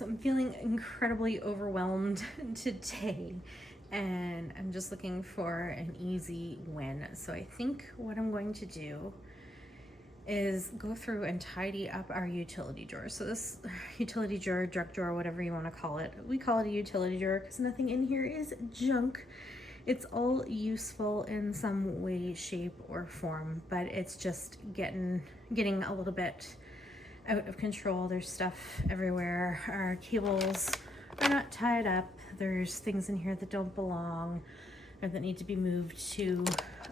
So I'm feeling incredibly overwhelmed today, and I'm just looking for an easy win. So I think what I'm going to do is go through and tidy up our utility drawer. So this utility drawer, junk drawer, whatever you want to call it, we call it a utility drawer because nothing in here is junk. It's all useful in some way, shape, or form, but it's just getting a little bit out of control. There's stuff everywhere. Our cables are not tied up. There's things in here that don't belong or that need to be moved to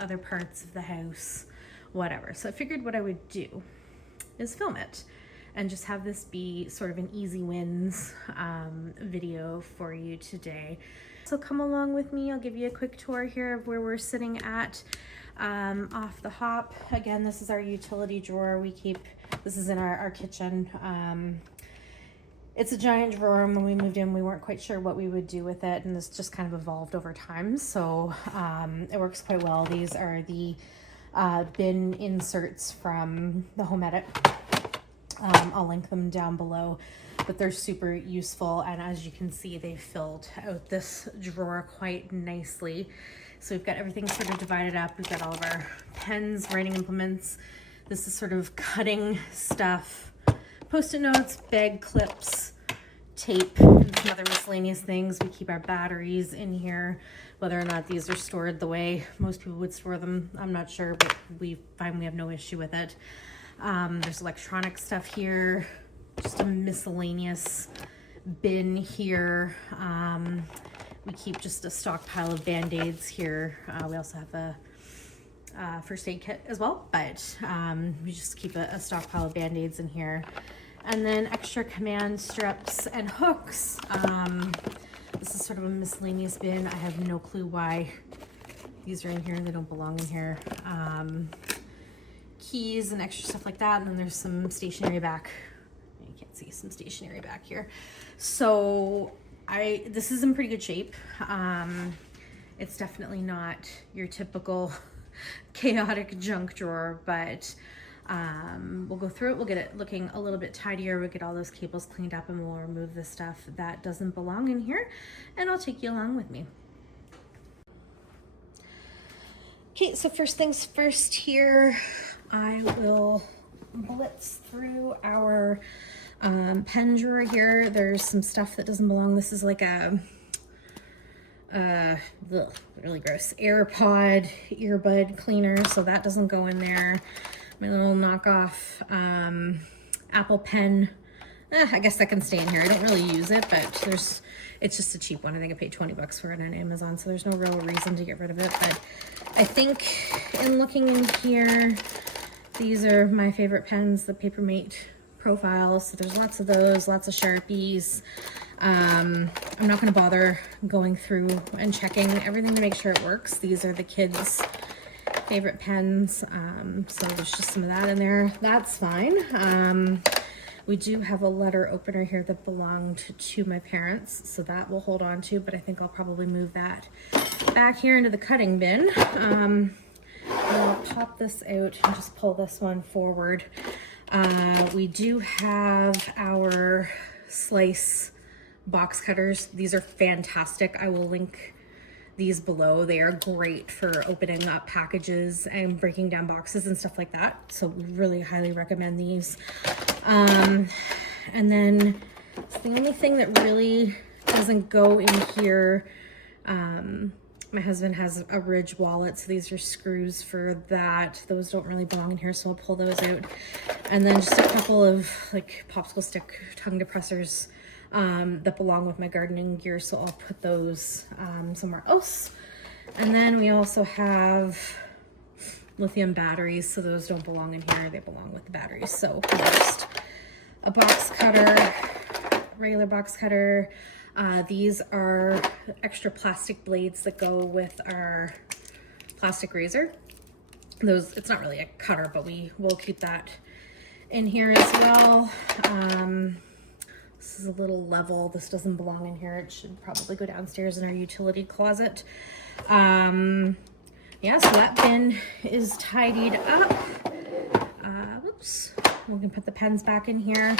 other parts of the house, whatever. So I figured what I would do is film it and just have this be sort of an easy wins video for you today. So come along with me. I'll give you a quick tour here of where we're sitting at off the hop. Again, this is our utility drawer. This is in our kitchen. It's a giant drawer, and when we moved in, we weren't quite sure what we would do with it, and this just kind of evolved over time. So it works quite well. These are the bin inserts from the Home Edit. I'll link them down below, but they're super useful, and as you can see, they filled out this drawer quite nicely. So we've got everything sort of divided up. We've got all of our pens, writing implements. This is sort of cutting stuff, Post-it notes, bag clips, tape, and some other miscellaneous things. We keep our batteries in here. Whether or not these are stored the way most people would store them, I'm not sure, but we find we have no issue with it. There's electronic stuff here, just a miscellaneous bin here. We keep just a stockpile of Band-Aids here. We also have a first aid kit as well, but we just keep a stockpile of Band-Aids in here. And then extra command strips and hooks. This is sort of a miscellaneous bin. I have no clue why these are in here. They don't belong in here. Keys and extra stuff like that. And then there's some stationery back. You can't see some stationery back here. So this is in pretty good shape. It's definitely not your typical chaotic junk drawer, but we'll go through it. We'll get it looking a little bit tidier. We'll get all those cables cleaned up, and we'll remove the stuff that doesn't belong in here, and I'll take you along with me. Okay, so first things first here, I will blitz through our pen drawer here. There's some stuff that doesn't belong. This is like a really gross AirPod earbud cleaner, so that doesn't go in there. My little knockoff Apple pen, I guess that can stay in here. I don't really use it, but it's just a cheap one. I think I paid 20 bucks for it on Amazon, so there's no real reason to get rid of it. But I think in looking in here, these are my favorite pens, the Papermate profiles. So there's lots of those, lots of Sharpies. I'm not going to bother going through and checking everything to make sure it works. These are the kids' favorite pens, so there's just some of that in there. That's fine. We do have a letter opener here that belonged to my parents, so that we'll hold on to, but I think I'll probably move that back here into the cutting bin. I'll pop this out and just pull this one forward. We do have our slice box cutters. These are fantastic. I will link these below. They are great for opening up packages and breaking down boxes and stuff like that. So we really highly recommend these. And then the only thing that really doesn't go in here, my husband has a Ridge wallet, so these are screws for that. Those don't really belong in here, so I'll pull those out. And then just a couple of like popsicle stick tongue depressors that belong with my gardening gear, so I'll put those somewhere else. And then we also have lithium batteries, so those don't belong in here. They belong with the batteries. So just a box cutter, regular box cutter. These are extra plastic blades that go with our plastic razor. It's not really a cutter, but we will keep that in here as well. This is a little level. This doesn't belong in here. It should probably go downstairs in our utility closet. Yeah, so that bin is tidied up. Whoops. We can put the pens back in here.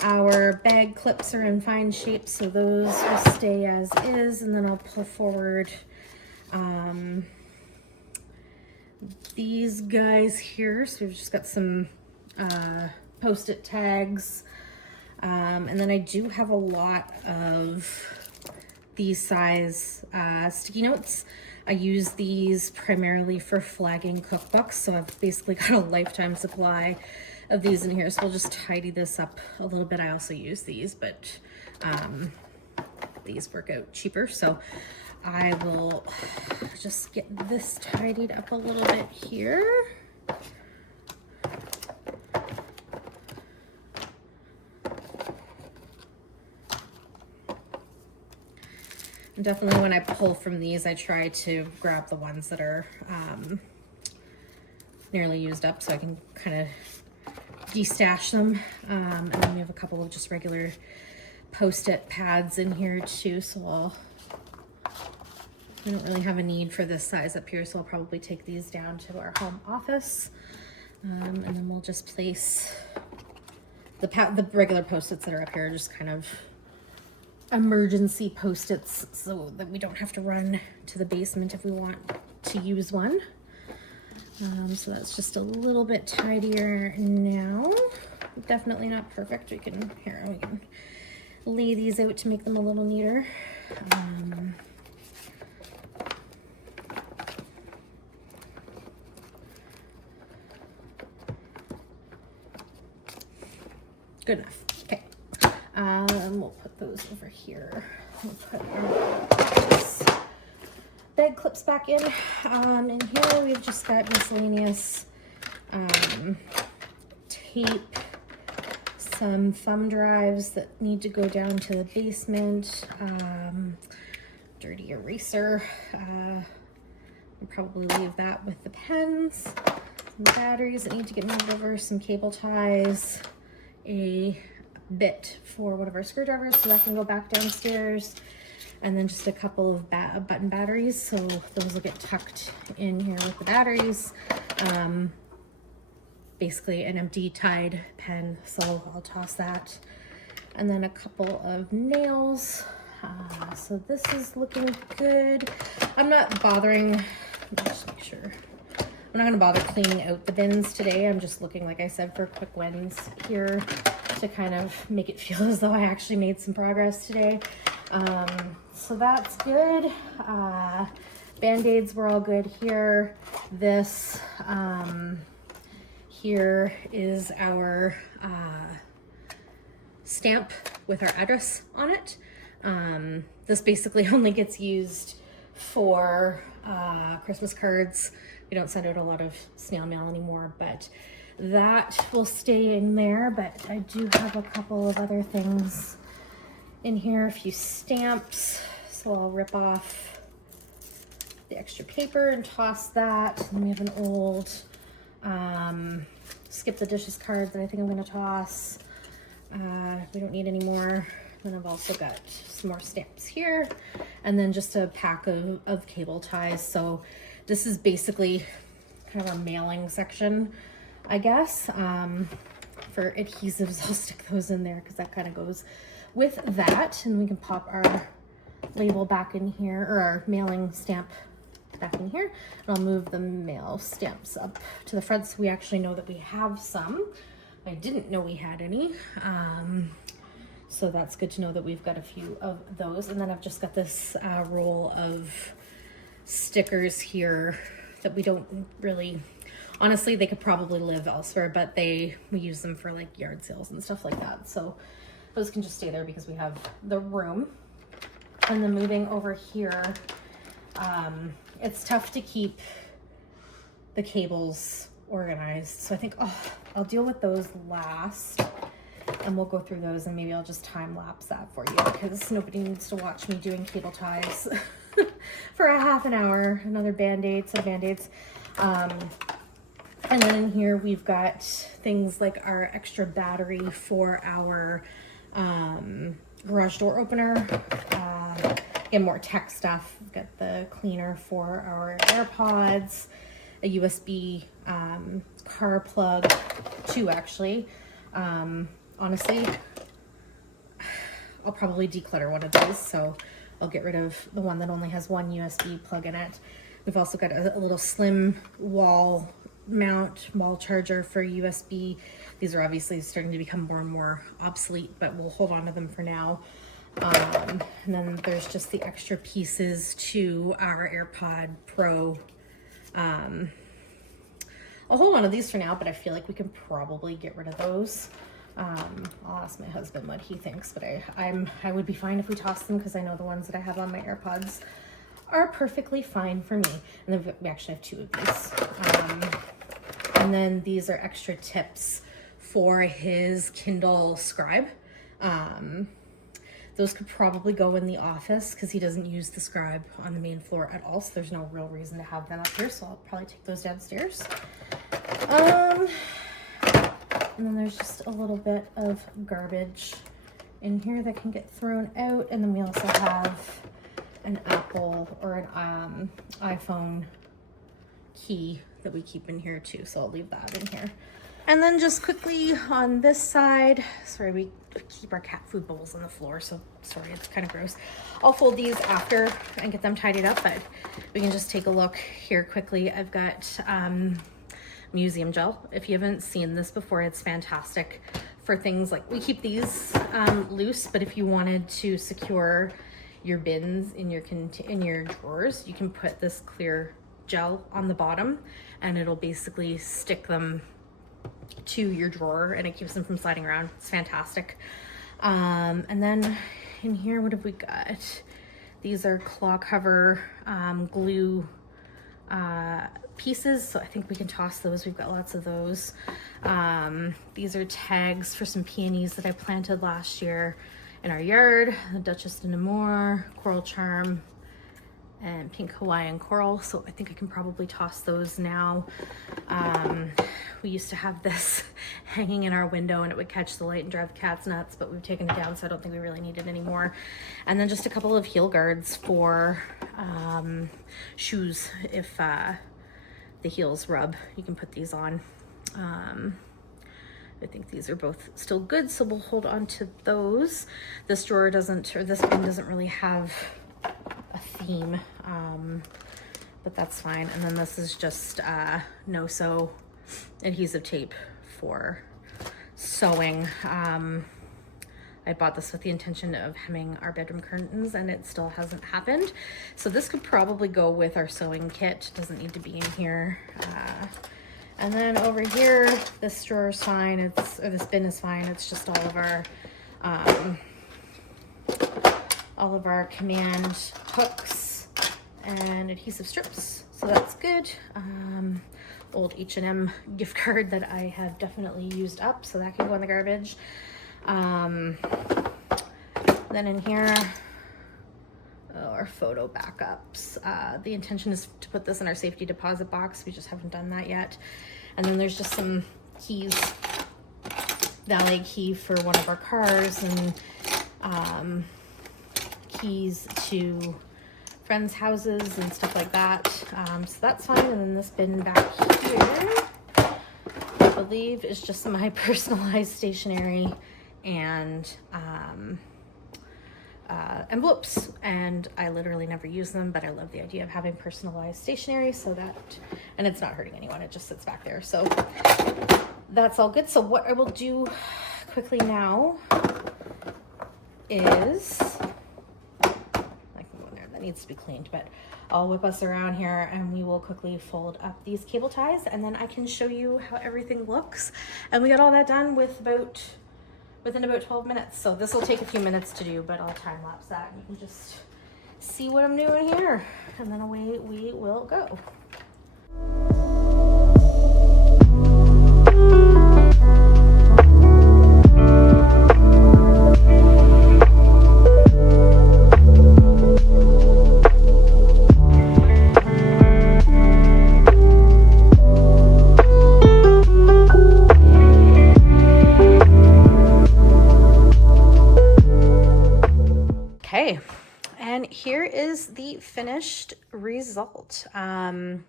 Our bag clips are in fine shape, so those will stay as is, and then I'll pull forward these guys here. So we've just got some post-it tags, and then I do have a lot of these size sticky notes. I use these primarily for flagging cookbooks, so I've basically got a lifetime supply of these in here, so we'll just tidy this up a little bit. I also use these, but these work out cheaper, so I will just get this tidied up a little bit here. And definitely when I pull from these, I try to grab the ones that are nearly used up so I can kind of destash them. And then we have a couple of just regular post-it pads in here too, so I don't really have a need for this size up here, so I'll probably take these down to our home office. And then we'll just place the regular post-its that are up here, just kind of emergency post-its so that we don't have to run to the basement if we want to use one. So that's just a little bit tidier now. Definitely not perfect. We can lay these out to make them a little neater. Good enough. Okay. We'll put those over here. We'll put our bag clips back in. In here we've just got miscellaneous tape, some thumb drives that need to go down to the basement, dirty eraser. I'll probably leave that with the pens, some batteries that need to get moved over, some cable ties, a bit for one of our screwdrivers so that can go back downstairs, and then just a couple of button batteries, so those will get tucked in here with the batteries. Basically an empty tied pen, so I'll toss that. And then a couple of nails. So this is looking good. I'm not bothering, just make sure. I'm not gonna bother cleaning out the bins today. I'm just looking, like I said, for quick wins here to kind of make it feel as though I actually made some progress today. So that's good. Band-Aids were all good here. This here is our stamp with our address on it. This basically only gets used for Christmas cards. We don't send out a lot of snail mail anymore, but that will stay in there. But I do have a couple of other things in here, a few stamps. So I'll rip off the extra paper and toss that. And we have an old skip the dishes card that I think I'm gonna toss. We don't need any more. Then I've also got some more stamps here, and then just a pack of cable ties. So this is basically kind of our mailing section, I guess. For adhesives, I'll stick those in there because that kind of goes with that. And we can pop our label back in here, or our mailing stamp back in here. And I'll move the mail stamps up to the front so we actually know that we have some. I didn't know we had any. So that's good to know that we've got a few of those. And then I've just got this roll of stickers here that we don't really, honestly, they could probably live elsewhere, but we use them for like yard sales and stuff like that. So those can just stay there because we have the room. And then moving over here, it's tough to keep the cables organized. So I think, I'll deal with those last, and we'll go through those, and maybe I'll just time-lapse that for you because nobody needs to watch me doing cable ties for a half an hour. Another Band-Aid, some Band-Aids. And then in here we've got things like our extra battery for our garage door opener, and more tech stuff. We've got the cleaner for our AirPods, a USB car plug, two actually. Honestly, I'll probably declutter one of these. So I'll get rid of the one that only has one USB plug in it. We've also got a little slim wall mount, wall charger for USB. These are obviously starting to become more and more obsolete, but we'll hold on to them for now. And then there's just the extra pieces to our AirPod Pro. I'll hold on to these for now, but I feel like we can probably get rid of those. I'll ask my husband what he thinks, but I would be fine if we toss them, because I know the ones that I have on my AirPods are perfectly fine for me. And then we actually have 2 of these. And then these are extra tips for his Kindle Scribe. Those could probably go in the office because he doesn't use the Scribe on the main floor at all, so there's no real reason to have them up here, so I'll probably take those downstairs. And then there's just a little bit of garbage in here that can get thrown out, and then we also have an Apple or an iPhone key that we keep in here too, so I'll leave that in here. And then just quickly on this side, sorry, we keep our cat food bowls on the floor, so sorry, it's kind of gross. I'll fold these after and get them tidied up, but we can just take a look here quickly. I've got museum gel. If you haven't seen this before, it's fantastic for things like, we keep these loose, but if you wanted to secure your bins in your drawers, you can put this clear gel on the bottom and it'll basically stick them to your drawer and it keeps them from sliding around. It's fantastic. And then in here, what have we got? These are claw cover glue pieces, so I think we can toss those. We've got lots of those. These are tags for some peonies that I planted last year in our yard. The Duchess de Nemours, Coral Charm, and Pink Hawaiian Coral, so I think I can probably toss those now. We used to have this hanging in our window and it would catch the light and drive the cats nuts, but we've taken it down, so I don't think we really need it anymore. And then just a couple of heel guards for shoes. If the heels rub, you can put these on. I think these are both still good, so we'll hold on to those. This drawer doesn't, or this bin doesn't really have a theme, but that's fine. And then this is just no-sew adhesive tape for sewing. I bought this with the intention of hemming our bedroom curtains and it still hasn't happened. So this could probably go with our sewing kit. Doesn't need to be in here. And then over here, this drawer is fine. Or this bin is fine. It's just all of our command hooks and adhesive strips. So that's good. Old H&M gift card that I have definitely used up, so that can go in the garbage. Then in here, our photo backups. The intention is to put this in our safety deposit box. We just haven't done that yet. And then there's just some keys, valet key for one of our cars, and keys to friends' houses and stuff like that. So that's fine. And then this bin back here, I believe, is just my personalized stationery and envelopes. And I literally never use them, but I love the idea of having personalized stationery, so that, and it's not hurting anyone, it just sits back there. So that's all good. So what I will do quickly now is, needs to be cleaned, but I'll whip us around here and we will quickly fold up these cable ties, and then I can show you how everything looks. And we got all that done within about 12 minutes. So this will take a few minutes to do, but I'll time lapse that and you can just see what I'm doing here, and then away we will go. Okay, and here is the finished result. That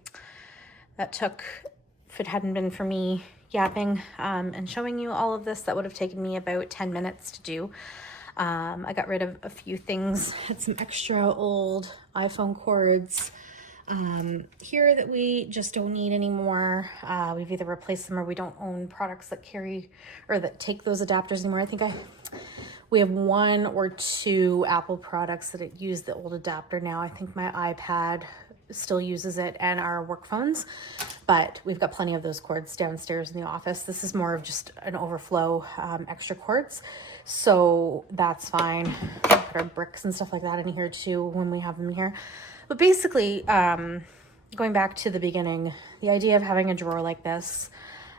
took, if it hadn't been for me yapping and showing you all of this, that would have taken me about 10 minutes to do. I got rid of a few things, had some extra old iPhone cords here that we just don't need anymore. We've either replaced them or we don't own products that carry or that take those adapters anymore. I think we have 1 or 2 Apple products that use the old adapter now. I think my iPad still uses it and our work phones, but we've got plenty of those cords downstairs in the office. This is more of just an overflow, extra cords. So that's fine. Put our bricks and stuff like that in here too when we have them here. But basically, going back to the beginning, the idea of having a drawer like this,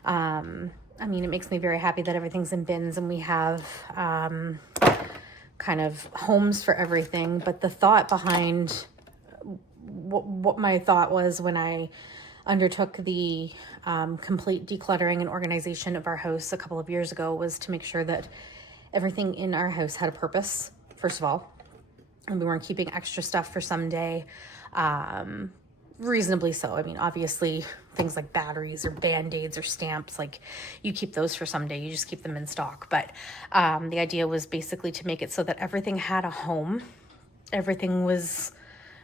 I mean, it makes me very happy that everything's in bins and we have kind of homes for everything. But the thought behind what my thought was when I undertook the complete decluttering and organization of our house a couple of years ago was to make sure that everything in our house had a purpose, first of all, and we weren't keeping extra stuff for someday. Reasonably so. I mean, obviously things like batteries or band-aids or stamps, like you keep those for someday, you just keep them in stock. But the idea was basically to make it so that everything had a home, everything was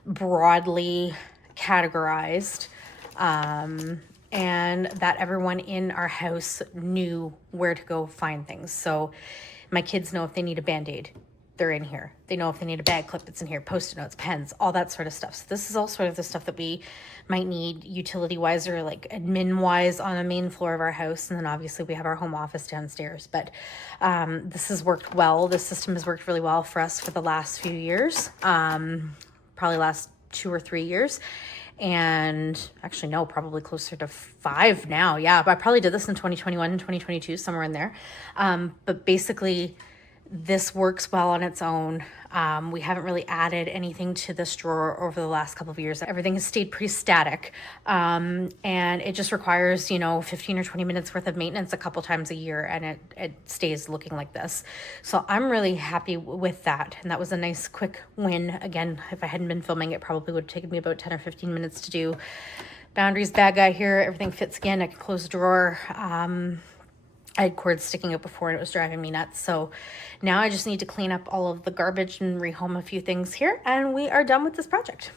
broadly categorized, and that everyone in our house knew where to go find things. So my kids know if they need a Band-Aid, they're in here. They know if they need a bag clip, it's in here, Post-it notes, pens, all that sort of stuff. So this is all sort of the stuff that we might need utility-wise or like admin-wise on the main floor of our house. And then obviously we have our home office downstairs. But this has worked well. This system has worked really well for us for the last few years, probably last 2 or 3 years. And actually, no, probably closer to 5 now. Yeah, but I probably did this in 2021 and 2022, somewhere in there. But basically, this works well on its own. We haven't really added anything to this drawer over the last couple of years. Everything has stayed pretty static. And it just requires, 15 or 20 minutes worth of maintenance a couple times a year, and it stays looking like this. So I'm really happy with that. And that was a nice quick win. Again, if I hadn't been filming, it probably would have taken me about 10 or 15 minutes to do. Boundaries, bad guy here, everything fits again. I can close the drawer. I had cords sticking out before and it was driving me nuts. So now I just need to clean up all of the garbage and rehome a few things here, and we are done with this project.